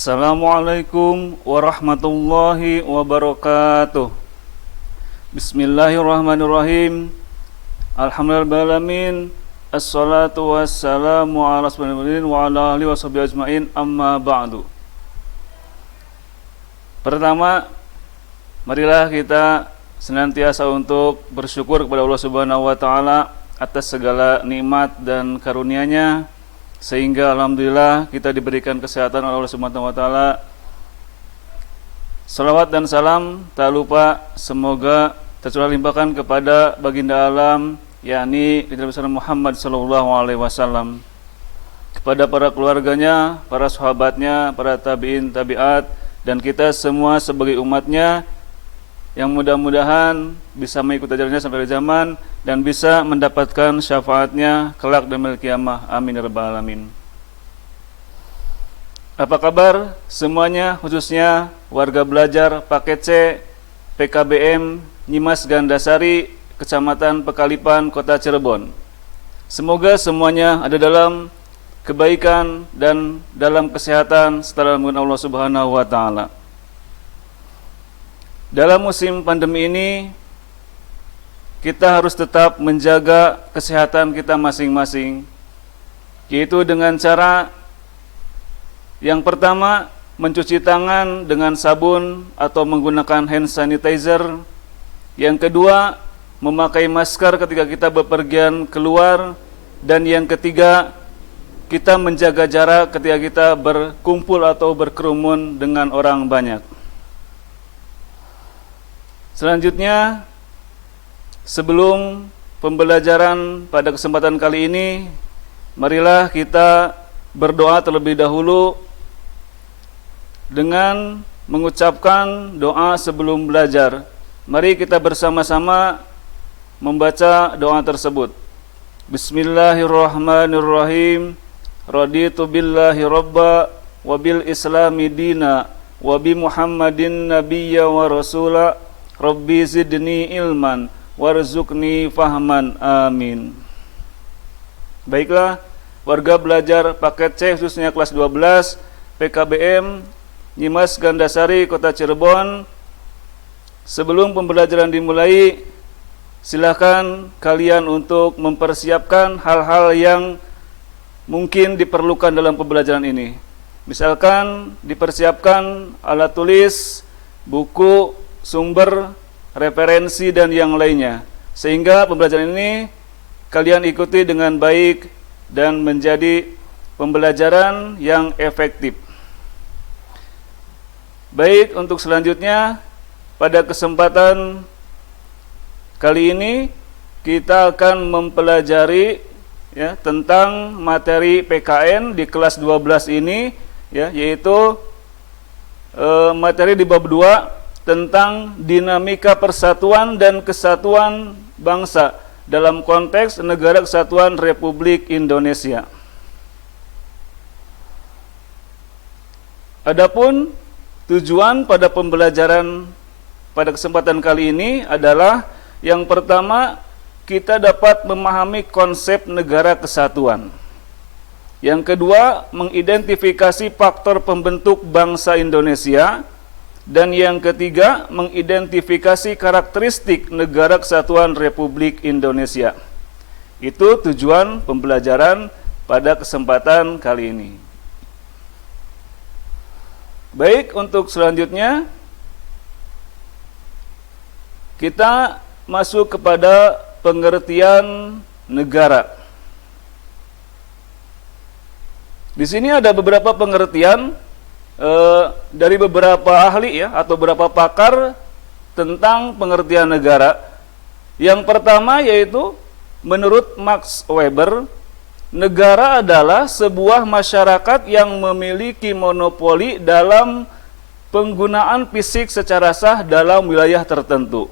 Assalamualaikum warahmatullahi wabarakatuh. Bismillahirrahmanirrahim. Alhamdulillahirrahmanirrahim. Assalatu wassalamu ala rasulillah wa ala alihi washabihi ajma'in, amma ba'du. Pertama, marilah kita senantiasa untuk bersyukur kepada Allah Subhanahu wa taala atas segala nikmat dan karunia-Nya, sehingga alhamdulillah kita diberikan kesehatan oleh Allah Subhanahu wa taala. Salawat dan salam tak lupa semoga tercurah limpahkan kepada baginda alam, yakni Nabi besar Muhammad sallallahu alaihi wasallam, kepada para keluarganya, para sahabatnya, para tabi'in, tabi'at, dan kita semua sebagai umatnya yang mudah-mudahan bisa mengikuti ajarannya sampai akhir zaman dan bisa mendapatkan syafaatnya kelak dan yaumil qiyamah. Amin ya rabbal alamin. Apa kabar semuanya, khususnya warga belajar paket C PKBM Nyimas Gandasari, Kecamatan Pekalipan, Kota Cirebon. Semoga semuanya ada dalam kebaikan dan dalam kesehatan setelah menggunakan Allah Subhanahu wa taala. Dalam musim pandemi ini, kita harus tetap menjaga kesehatan kita masing-masing, yaitu dengan cara yang pertama, mencuci tangan dengan sabun atau menggunakan hand sanitizer. Yang kedua, memakai masker ketika kita bepergian keluar. Dan yang ketiga, kita menjaga jarak ketika kita berkumpul atau berkerumun dengan orang banyak. Selanjutnya, sebelum pembelajaran pada kesempatan kali ini, marilah kita berdoa terlebih dahulu dengan mengucapkan doa sebelum belajar. Mari kita bersama-sama membaca doa tersebut. Bismillahirrahmanirrahim. Raditu billahi rabba wa bil islami dina wa bi Muhammadin nabiyya wa rasula. Rabbi zidni ilman warzuqni fahman, amin. Baiklah, warga belajar paket C khususnya kelas 12 PKBM Nyimas Gandasari, Kota Cirebon. Sebelum pembelajaran dimulai, silakan kalian untuk mempersiapkan hal-hal yang mungkin diperlukan dalam pembelajaran ini. Misalkan dipersiapkan alat tulis, buku, sumber, referensi, dan yang lainnya, sehingga pembelajaran ini kalian ikuti dengan baik dan menjadi pembelajaran yang efektif. Baik, untuk selanjutnya pada kesempatan kali ini kita akan mempelajari tentang materi PKN di kelas 12 ini, yaitu materi di bab 2 tentang dinamika persatuan dan kesatuan bangsa dalam konteks Negara Kesatuan Republik Indonesia. Adapun tujuan pada pembelajaran pada kesempatan kali ini adalah yang pertama, kita dapat memahami konsep negara kesatuan. Yang kedua, mengidentifikasi faktor pembentuk bangsa Indonesia. Dan yang ketiga, mengidentifikasi karakteristik Negara Kesatuan Republik Indonesia. Itu tujuan pembelajaran pada kesempatan kali ini. Baik, untuk selanjutnya kita masuk kepada pengertian negara. Di sini ada beberapa pengertian dari beberapa ahli atau beberapa pakar tentang pengertian negara. Yang pertama yaitu menurut Max Weber, negara adalah sebuah masyarakat yang memiliki monopoli dalam penggunaan fisik secara sah dalam wilayah tertentu.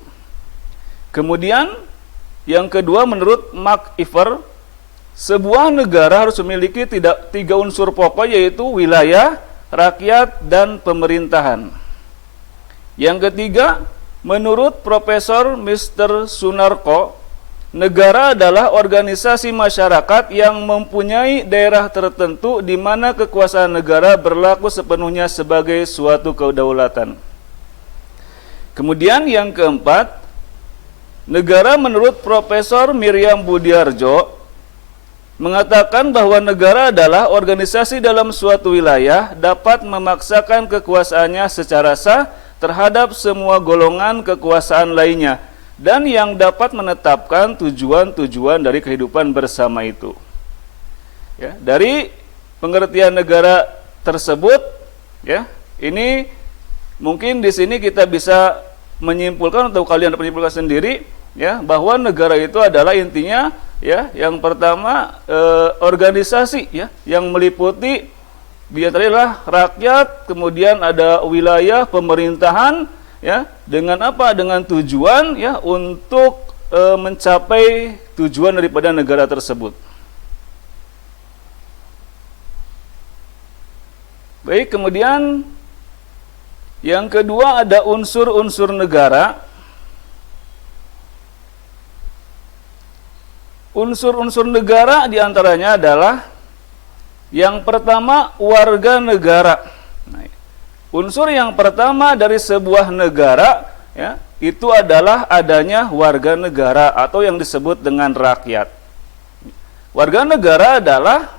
Kemudian yang kedua menurut Mark Iver, sebuah negara harus memiliki tiga unsur pokok, yaitu wilayah, rakyat, dan pemerintahan. Yang ketiga, menurut Profesor Mr. Sunarko, negara adalah organisasi masyarakat yang mempunyai daerah tertentu di mana kekuasaan negara berlaku sepenuhnya sebagai suatu kedaulatan. Kemudian yang keempat, negara menurut Profesor Miriam Budiarjo mengatakan bahwa negara adalah organisasi dalam suatu wilayah dapat memaksakan kekuasaannya secara sah terhadap semua golongan kekuasaan lainnya dan yang dapat menetapkan tujuan-tujuan dari kehidupan bersama itu. Ya, dari pengertian negara tersebut, ya, ini mungkin di sini kita bisa menyimpulkan atau kalian dapat menyimpulkan sendiri, ya, bahwa negara itu adalah intinya, ya, yang pertama organisasi, ya, yang meliputi di antaranya rakyat, kemudian ada wilayah pemerintahan, ya, dengan apa? Dengan tujuan, ya, untuk mencapai tujuan daripada negara tersebut. Baik, kemudian yang kedua ada unsur-unsur negara. Unsur-unsur negara diantaranya adalah yang pertama warga negara. Nah, unsur yang pertama dari sebuah negara, ya, itu adalah adanya warga negara atau yang disebut dengan rakyat. Warga negara adalah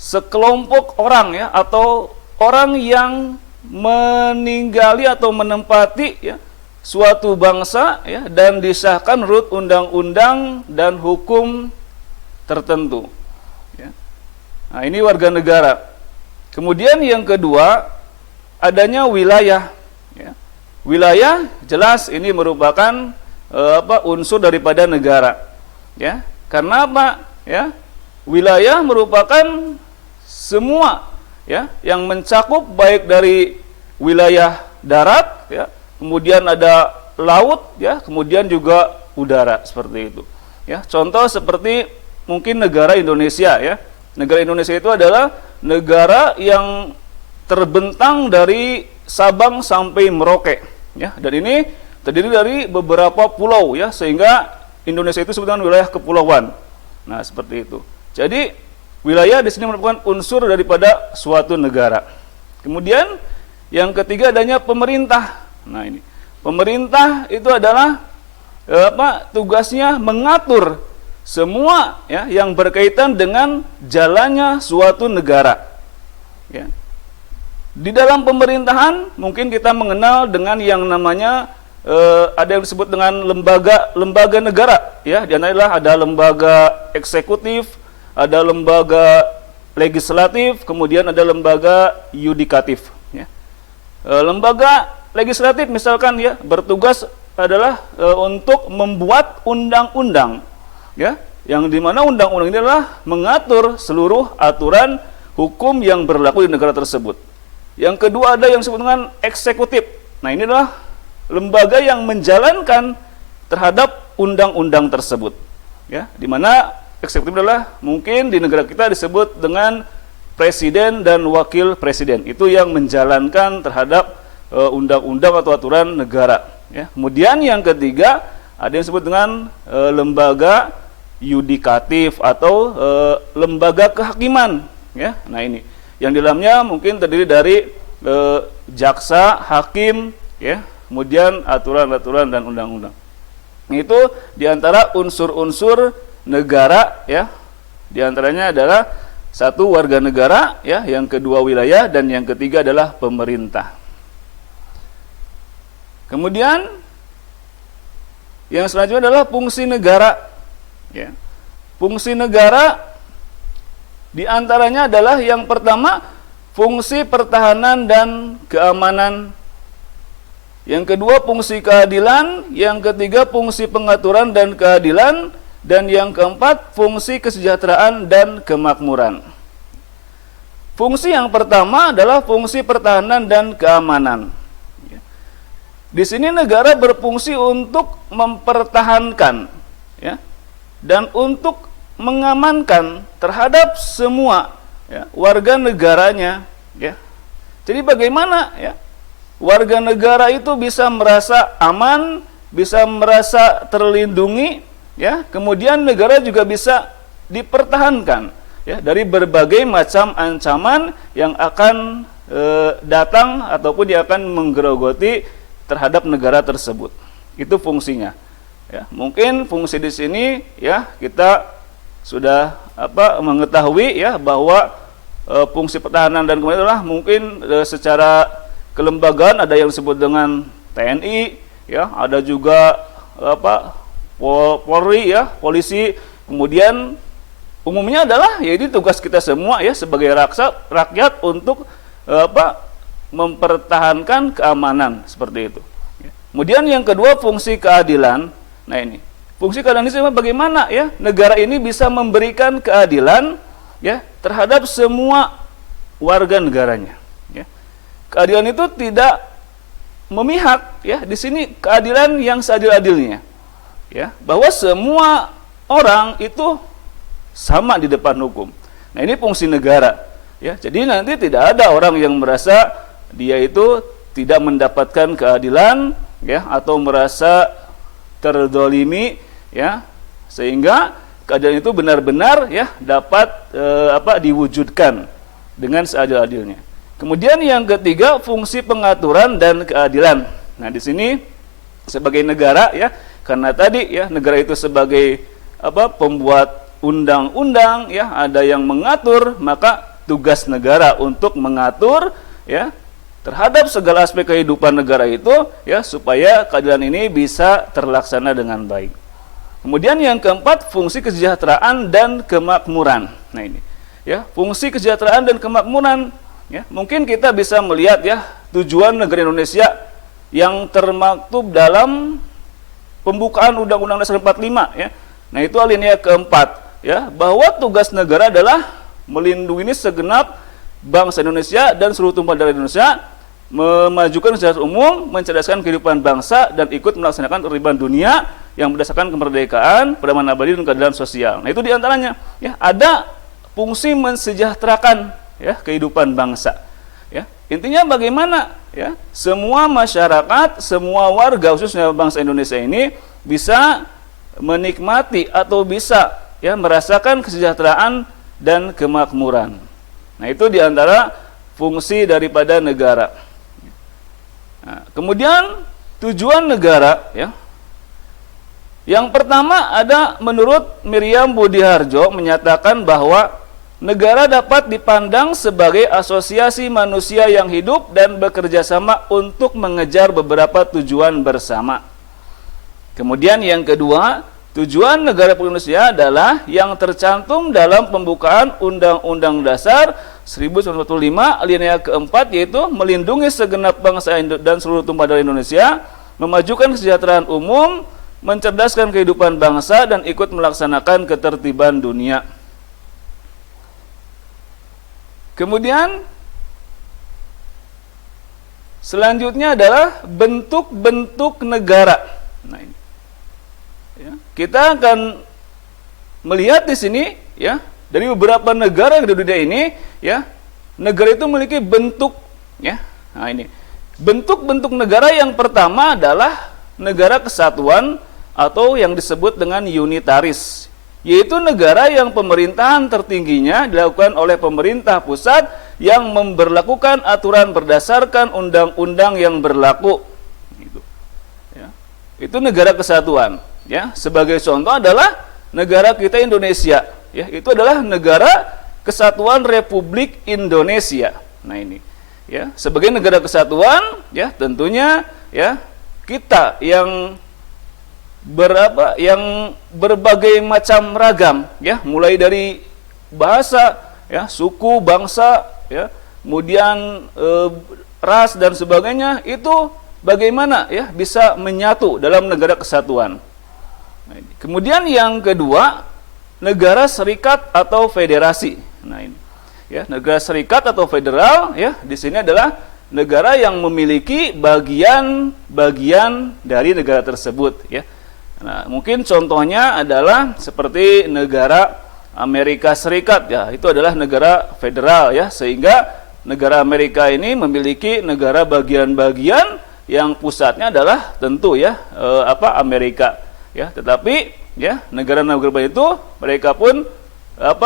sekelompok orang, ya, atau orang yang meninggali atau menempati, ya, suatu bangsa, ya, dan disahkan menurut undang-undang dan hukum tertentu. Ya. Nah, ini warga negara. Kemudian yang kedua adanya wilayah. Ya. Wilayah jelas ini merupakan unsur daripada negara. Ya. Karena apa? Ya. Wilayah merupakan semua, ya, yang mencakup baik dari wilayah darat, ya, kemudian ada laut, ya, kemudian juga udara, seperti itu. Ya, contoh seperti mungkin negara Indonesia, ya. Negara Indonesia itu adalah negara yang terbentang dari Sabang sampai Merauke, ya. Dan ini terdiri dari beberapa pulau, ya, sehingga Indonesia itu disebut dengan wilayah kepulauan. Nah, seperti itu. Jadi wilayah di sini merupakan unsur daripada suatu negara. Kemudian yang ketiga adanya pemerintah. Nah, ini pemerintah itu adalah tugasnya mengatur semua, ya, yang berkaitan dengan jalannya suatu negara. Ya. Di dalam pemerintahan mungkin kita mengenal dengan yang namanya ada yang disebut dengan lembaga negara. Ya, di antaranya ada lembaga eksekutif, ada lembaga legislatif, kemudian ada lembaga yudikatif. Ya. Lembaga legislatif misalkan, ya, bertugas adalah untuk membuat undang-undang, ya, yang dimana undang-undang ini adalah mengatur seluruh aturan hukum yang berlaku di negara tersebut. Yang kedua ada yang disebut dengan eksekutif. Nah, ini adalah lembaga yang menjalankan terhadap undang-undang tersebut. Ya, dimana eksekutif adalah mungkin di negara kita disebut dengan presiden dan wakil presiden. Itu yang menjalankan terhadap undang-undang atau aturan negara. Ya. Kemudian yang ketiga ada yang disebut dengan lembaga yudikatif atau lembaga kehakiman. Ya. Nah, ini yang di dalamnya mungkin terdiri dari jaksa, hakim, ya, kemudian aturan-aturan dan undang-undang. Itu diantara unsur-unsur negara, ya. Di antaranya adalah satu warga negara, ya, yang kedua wilayah, dan yang ketiga adalah pemerintah. Kemudian yang selanjutnya adalah fungsi negara. Ya. Fungsi negara di antaranya adalah yang pertama fungsi pertahanan dan keamanan. Yang kedua fungsi keadilan, yang ketiga fungsi pengaturan dan keadilan, dan yang keempat fungsi kesejahteraan dan kemakmuran. Fungsi yang pertama adalah fungsi pertahanan dan keamanan. Di sini negara berfungsi untuk mempertahankan, ya, dan untuk mengamankan terhadap semua, ya, warga negaranya. Ya. Jadi bagaimana, ya, warga negara itu bisa merasa aman, bisa merasa terlindungi, ya, kemudian negara juga bisa dipertahankan ya dari berbagai macam ancaman yang akan datang ataupun yang akan menggerogoti terhadap negara tersebut. Itu fungsinya. Ya, mungkin fungsi di sini ya kita sudah mengetahui ya bahwa fungsi pertahanan dan kemudian adalah mungkin secara kelembagaan ada yang disebut dengan TNI ya, ada juga Polri ya, polisi, kemudian umumnya adalah ya ini tugas kita semua ya sebagai rakyat untuk mempertahankan keamanan seperti itu. Kemudian yang kedua fungsi keadilan. Nah ini fungsi keadilan ini bagaimana ya negara ini bisa memberikan keadilan ya terhadap semua warga negaranya. Ya. Keadilan itu tidak memihak ya, di sini keadilan yang seadil-adilnya. Ya, bahwa semua orang itu sama di depan hukum. Nah, ini fungsi negara. Ya, jadi nanti tidak ada orang yang merasa dia itu tidak mendapatkan keadilan ya atau merasa terdolimi ya, sehingga keadilan itu benar-benar ya dapat diwujudkan dengan seadil-adilnya. Kemudian yang ketiga fungsi pengaturan dan keadilan. Nah, di sini sebagai negara ya, karena tadi ya negara itu sebagai pembuat undang-undang ya, ada yang mengatur, maka tugas negara untuk mengatur ya terhadap segala aspek kehidupan negara itu ya supaya keadilan ini bisa terlaksana dengan baik. Kemudian yang keempat fungsi kesejahteraan dan kemakmuran. Nah ini ya fungsi kesejahteraan dan kemakmuran ya mungkin kita bisa melihat ya tujuan negara Indonesia yang termaktub dalam pembukaan Undang-Undang Dasar 45 ya. Nah itu alinea keempat ya bahwa tugas negara adalah melindungi segenap bangsa Indonesia dan seluruh tumpah darah Indonesia, memajukan kesejahteraan umum, mencerdaskan kehidupan bangsa, dan ikut melaksanakan ketertiban dunia yang berdasarkan kemerdekaan, perdamaian abadi, dan keadilan sosial. Nah itu diantaranya ya ada fungsi mensejahterakan ya kehidupan bangsa. Ya intinya bagaimana ya semua masyarakat, semua warga khususnya bangsa Indonesia ini bisa menikmati atau bisa ya merasakan kesejahteraan dan kemakmuran. Nah itu diantara fungsi daripada negara. Nah, kemudian tujuan negara ya. Yang pertama ada menurut Miriam Budiharjo menyatakan bahwa negara dapat dipandang sebagai asosiasi manusia yang hidup dan bekerja sama untuk mengejar beberapa tujuan bersama. Kemudian yang kedua, tujuan negara Indonesia adalah yang tercantum dalam pembukaan Undang-Undang Dasar 1945 alinea keempat, yaitu melindungi segenap bangsa dan seluruh tumpah darah Indonesia, memajukan kesejahteraan umum, mencerdaskan kehidupan bangsa, dan ikut melaksanakan ketertiban dunia. Kemudian selanjutnya adalah bentuk-bentuk negara. Nah ini ya, kita akan melihat di sini ya dari beberapa negara yang di dunia ini ya negara itu memiliki bentuk ya. Nah ini bentuk-bentuk negara yang pertama adalah negara kesatuan atau yang disebut dengan unitaris, yaitu negara yang pemerintahan tertingginya dilakukan oleh pemerintah pusat yang memberlakukan aturan berdasarkan undang-undang yang berlaku. Itu negara kesatuan ya. Sebagai contoh adalah negara kita Indonesia ya, itu adalah negara kesatuan Republik Indonesia. Nah ini ya sebagai negara kesatuan ya tentunya ya kita yang berbagai macam ragam ya, mulai dari bahasa ya, suku, bangsa ya, kemudian ras dan sebagainya, itu bagaimana ya bisa menyatu dalam negara kesatuan. Nah, ini. Kemudian yang kedua, negara serikat atau federasi. Nah ini ya, negara serikat atau federal ya di sini adalah negara yang memiliki bagian-bagian dari negara tersebut ya. Nah, mungkin contohnya adalah seperti negara Amerika Serikat ya, itu adalah negara federal ya, sehingga negara Amerika ini memiliki negara bagian-bagian yang pusatnya adalah tentu ya Amerika ya, tetapi ya negara-negara itu mereka pun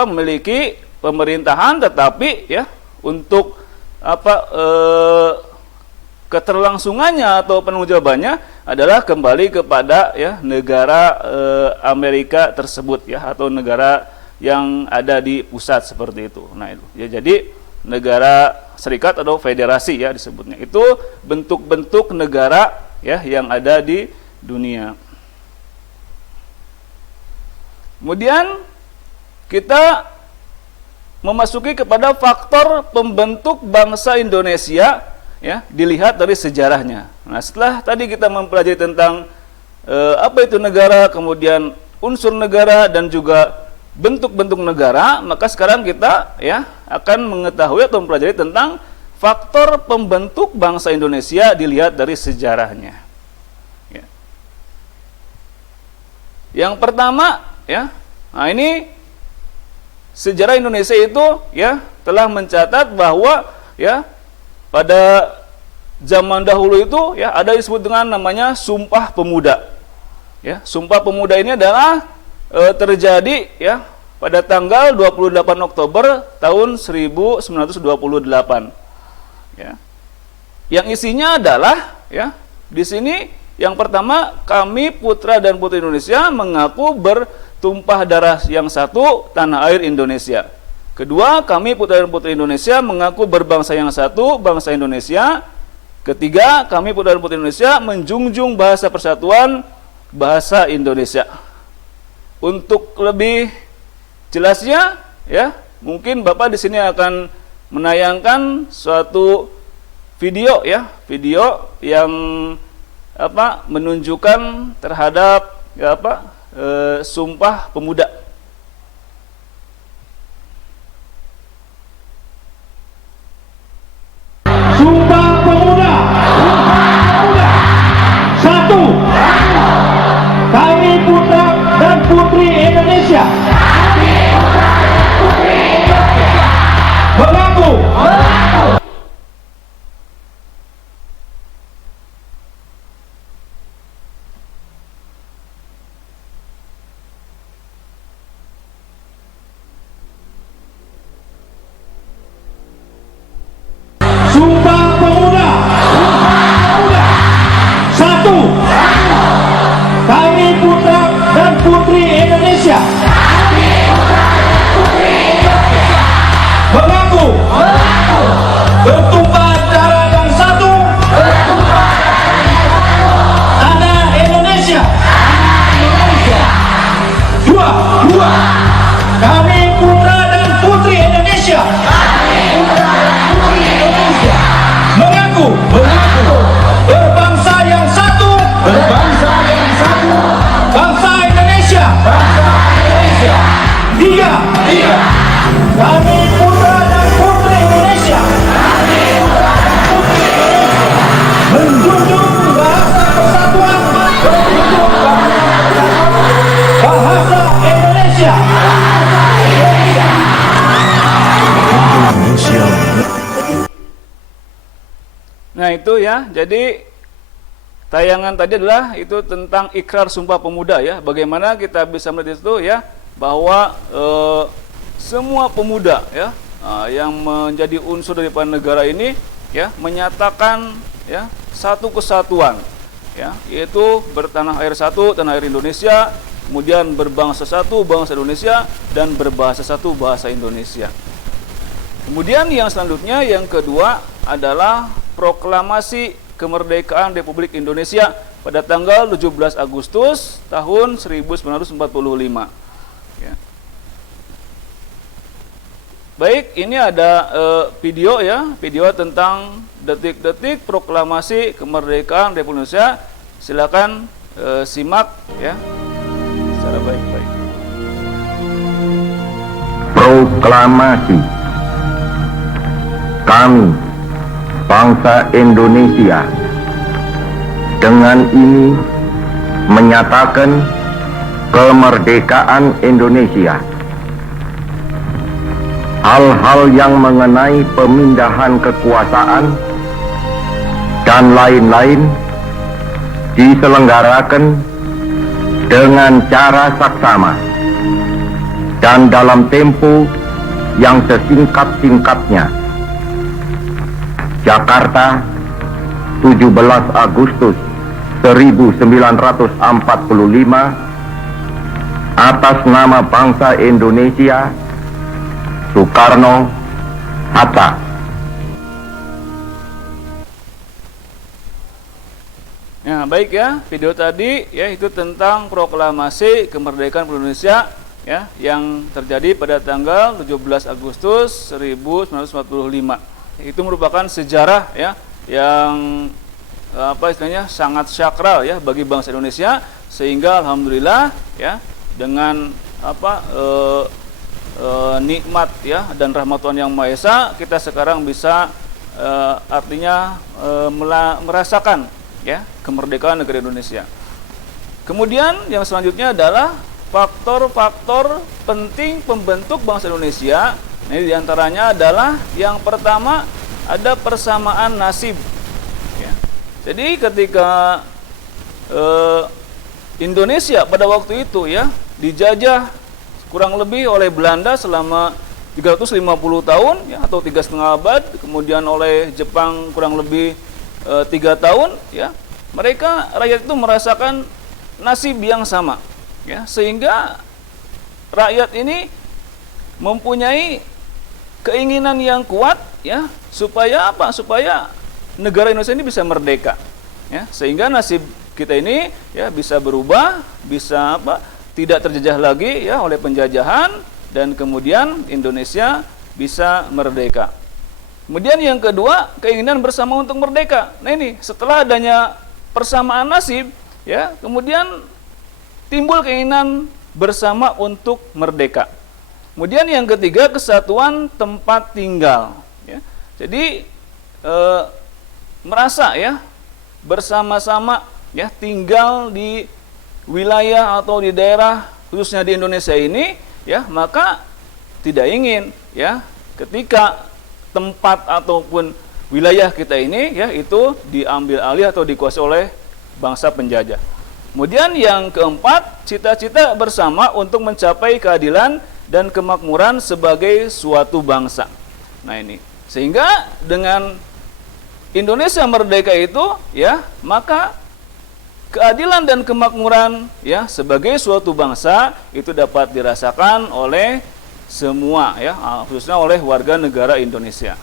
memiliki pemerintahan, tetapi ya untuk keterlangsungannya atau penanggung jawabannya adalah kembali kepada ya negara Amerika tersebut ya, atau negara yang ada di pusat seperti itu. Nah itu ya, jadi negara serikat atau federasi ya disebutnya. Itu bentuk-bentuk negara ya yang ada di dunia. Kemudian kita memasuki kepada faktor pembentuk bangsa Indonesia ya, dilihat dari sejarahnya. Nah, setelah tadi kita mempelajari tentang apa itu negara, kemudian unsur negara dan juga bentuk-bentuk negara, maka sekarang kita ya akan mengetahui atau mempelajari tentang faktor pembentuk bangsa Indonesia dilihat dari sejarahnya. Ya. Yang pertama ya, nah ini sejarah Indonesia itu ya telah mencatat bahwa ya pada zaman dahulu itu ya ada disebut dengan namanya Sumpah Pemuda. Ya, Sumpah Pemuda ini adalah terjadi ya pada tanggal 28 Oktober tahun 1928. Ya. Yang isinya adalah ya di sini yang pertama, kami putra dan putri Indonesia mengaku bertumpah darah yang satu, tanah air Indonesia. Kedua, kami putra dan putri Indonesia mengaku berbangsa yang satu, bangsa Indonesia. Ketiga, kami putra dan putri Indonesia menjunjung bahasa persatuan, bahasa Indonesia. Untuk lebih jelasnya, ya mungkin Bapak di sini akan menayangkan suatu video, ya video yang menunjukkan terhadap Sumpah Pemuda. Sumpah Pemuda. Satu, kami putra dan putri Indonesia mengaku Sumpah Pemuda. Satu, kami putra dan putri Indonesia mengaku bertumpah darah yang satu, tanah Indonesia. Dua, kami putra dan putri Indonesia mengaku berbangsa yang satu, bangsa Indonesia. Tiga, kami putra dan putri Indonesia menjunjung bahasa persatuan, bahasa Indonesia. Nah itu ya, jadi tayangan tadi adalah itu tentang ikrar Sumpah Pemuda ya. Bagaimana kita bisa melihat itu ya, bahwa semua pemuda ya yang menjadi unsur daripada negara ini ya menyatakan ya satu kesatuan ya, yaitu bertanah air satu, tanah air Indonesia, kemudian berbangsa satu, bangsa Indonesia, dan berbahasa satu, bahasa Indonesia. Kemudian yang selanjutnya, yang kedua adalah proklamasi kemerdekaan Republik Indonesia pada tanggal 17 Agustus tahun 1945. Ya. Baik, ini ada video ya, video tentang detik-detik proklamasi kemerdekaan Republik Indonesia. Silakan simak ya secara baik-baik. Proklamasi. Kami, bangsa Indonesia, dengan ini menyatakan kemerdekaan Indonesia. Hal-hal yang mengenai pemindahan kekuasaan dan lain-lain diselenggarakan dengan cara saksama dan dalam tempo yang sesingkat-singkatnya. Jakarta, 17 Agustus 1945, atas nama bangsa Indonesia, Soekarno Hatta. Nah, baik ya, video tadi ya itu tentang proklamasi kemerdekaan Indonesia ya yang terjadi pada tanggal 17 Agustus 1945. Itu merupakan sejarah ya yang istilahnya sangat sakral ya bagi bangsa Indonesia, sehingga alhamdulillah ya dengan nikmat ya dan rahmat Tuhan Yang Maha Esa, kita sekarang bisa artinya merasakan ya kemerdekaan negara Indonesia. Kemudian yang selanjutnya adalah faktor-faktor penting pembentuk bangsa Indonesia. Ini diantaranya adalah yang pertama ada persamaan nasib. Ya. Jadi ketika Indonesia pada waktu itu ya dijajah kurang lebih oleh Belanda selama 350 tahun ya, atau 3,5 abad, kemudian oleh Jepang kurang lebih 3 tahun ya, mereka rakyat itu merasakan nasib yang sama ya, sehingga rakyat ini mempunyai keinginan yang kuat ya supaya apa? Supaya negara Indonesia ini bisa merdeka ya, sehingga nasib kita ini ya bisa berubah, bisa tidak terjajah lagi ya oleh penjajahan, dan kemudian Indonesia bisa merdeka. Kemudian yang kedua, keinginan bersama untuk merdeka. Nah ini, setelah adanya persamaan nasib, ya, kemudian timbul keinginan bersama untuk merdeka. Kemudian yang ketiga, kesatuan tempat tinggal. Ya. Jadi merasa ya bersama-sama ya tinggal di wilayah atau di daerah khususnya di Indonesia ini, ya, maka tidak ingin ya ketika tempat ataupun wilayah kita ini ya itu diambil alih atau dikuasai oleh bangsa penjajah. Kemudian yang keempat, cita-cita bersama untuk mencapai keadilan dan kemakmuran sebagai suatu bangsa. Nah ini, sehingga dengan Indonesia merdeka itu ya, maka keadilan dan kemakmuran ya sebagai suatu bangsa itu dapat dirasakan oleh semua ya, khususnya oleh warga negara Indonesia.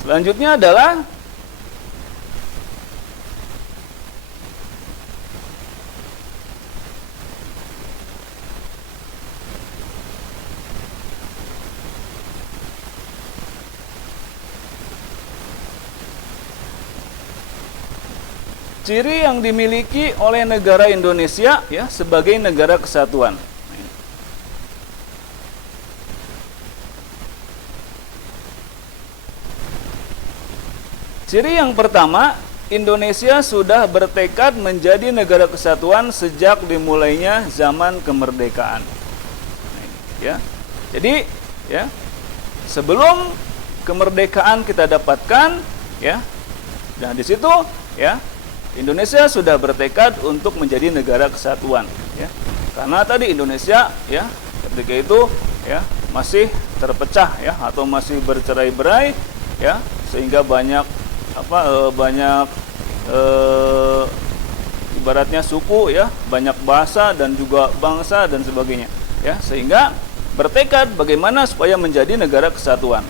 Selanjutnya adalah ciri yang dimiliki oleh negara Indonesia ya sebagai negara kesatuan. Ciri yang pertama, Indonesia sudah bertekad menjadi negara kesatuan sejak dimulainya zaman kemerdekaan. Ya. Jadi, ya, sebelum kemerdekaan kita dapatkan, ya, dan di situ, ya, Indonesia sudah bertekad untuk menjadi negara kesatuan. Ya. Karena tadi Indonesia, ya, ketika itu, ya, masih terpecah, ya, atau masih bercerai-berai, ya, sehingga banyak ibaratnya suku ya, banyak bahasa dan juga bangsa dan sebagainya ya, sehingga bertekad bagaimana supaya menjadi negara kesatuan.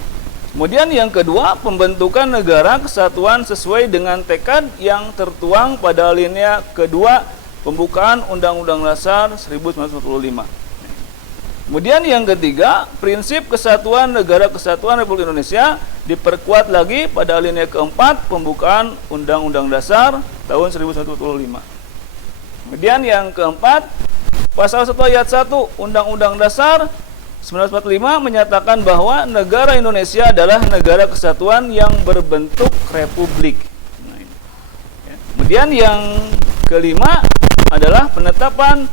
Kemudian yang kedua, pembentukan negara kesatuan sesuai dengan tekad yang tertuang pada alinea kedua pembukaan Undang-Undang Dasar 1945. Kemudian yang ketiga, prinsip kesatuan negara kesatuan Republik Indonesia diperkuat lagi pada alinea keempat pembukaan Undang-Undang Dasar tahun 1945. Kemudian yang keempat, pasal 1 ayat 1 Undang-Undang Dasar 1945 menyatakan bahwa negara Indonesia adalah negara kesatuan yang berbentuk republik. Nah, ini. Ya. Kemudian yang kelima adalah penetapan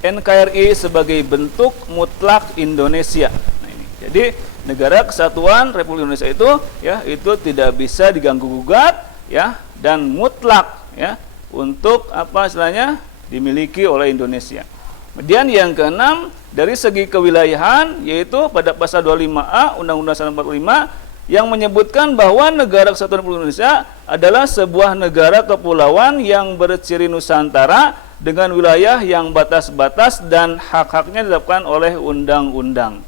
NKRI sebagai bentuk mutlak Indonesia. Nah, ini. Jadi negara kesatuan Republik Indonesia itu ya itu tidak bisa diganggu gugat ya dan mutlak ya untuk apa istilahnya dimiliki oleh Indonesia. Kemudian yang keenam, dari segi kewilayahan, yaitu pada pasal 25A Undang-Undang 1945 yang menyebutkan bahwa Negara Kesatuan Republik Indonesia adalah sebuah negara kepulauan yang berciri Nusantara dengan wilayah yang batas-batas dan hak-haknya ditetapkan oleh undang-undang.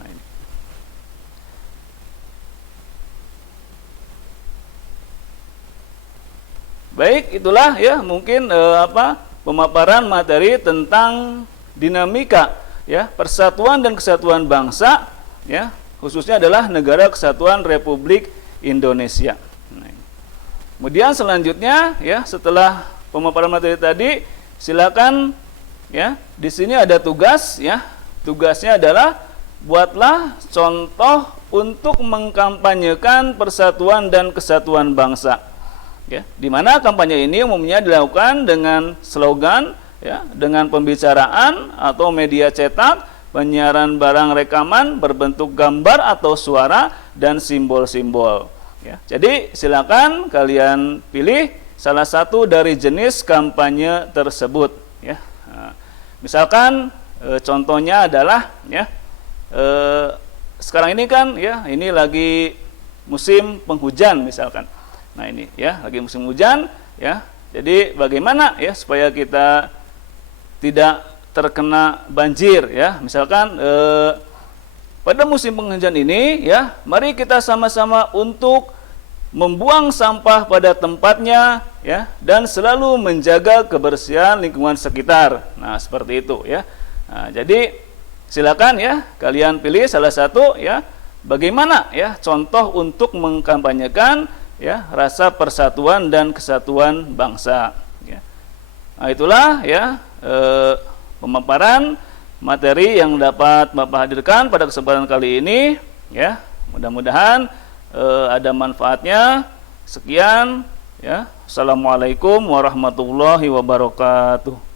Nah, ini. Baik, itulah ya mungkin pemaparan materi tentang dinamika ya persatuan dan kesatuan bangsa ya, khususnya adalah Negara Kesatuan Republik Indonesia. Nah, kemudian selanjutnya ya setelah pemaparan materi tadi, silakan ya di sini ada tugas ya. Tugasnya adalah buatlah contoh untuk mengkampanyekan persatuan dan kesatuan bangsa. Ya, di mana kampanye ini umumnya dilakukan dengan slogan ya, dengan pembicaraan atau media cetak, penyiaran barang rekaman berbentuk gambar atau suara dan simbol-simbol. Ya, jadi silakan kalian pilih salah satu dari jenis kampanye tersebut. Ya, nah, misalkan contohnya adalah ya sekarang ini kan ya ini lagi musim penghujan misalkan. Nah ini ya lagi musim hujan ya. Jadi bagaimana ya supaya kita tidak terkena banjir ya. Misalkan pada musim penghujan ini ya, mari kita sama-sama untuk membuang sampah pada tempatnya ya dan selalu menjaga kebersihan lingkungan sekitar. Nah, seperti itu ya. Nah, jadi silakan ya kalian pilih salah satu ya bagaimana ya contoh untuk mengkampanyekan ya rasa persatuan dan kesatuan bangsa ya. Nah, itulah ya pemaparan materi yang dapat Bapak hadirkan pada kesempatan kali ini ya. Mudah-mudahan ada manfaatnya. Sekian ya. Assalamualaikum warahmatullahi wabarakatuh.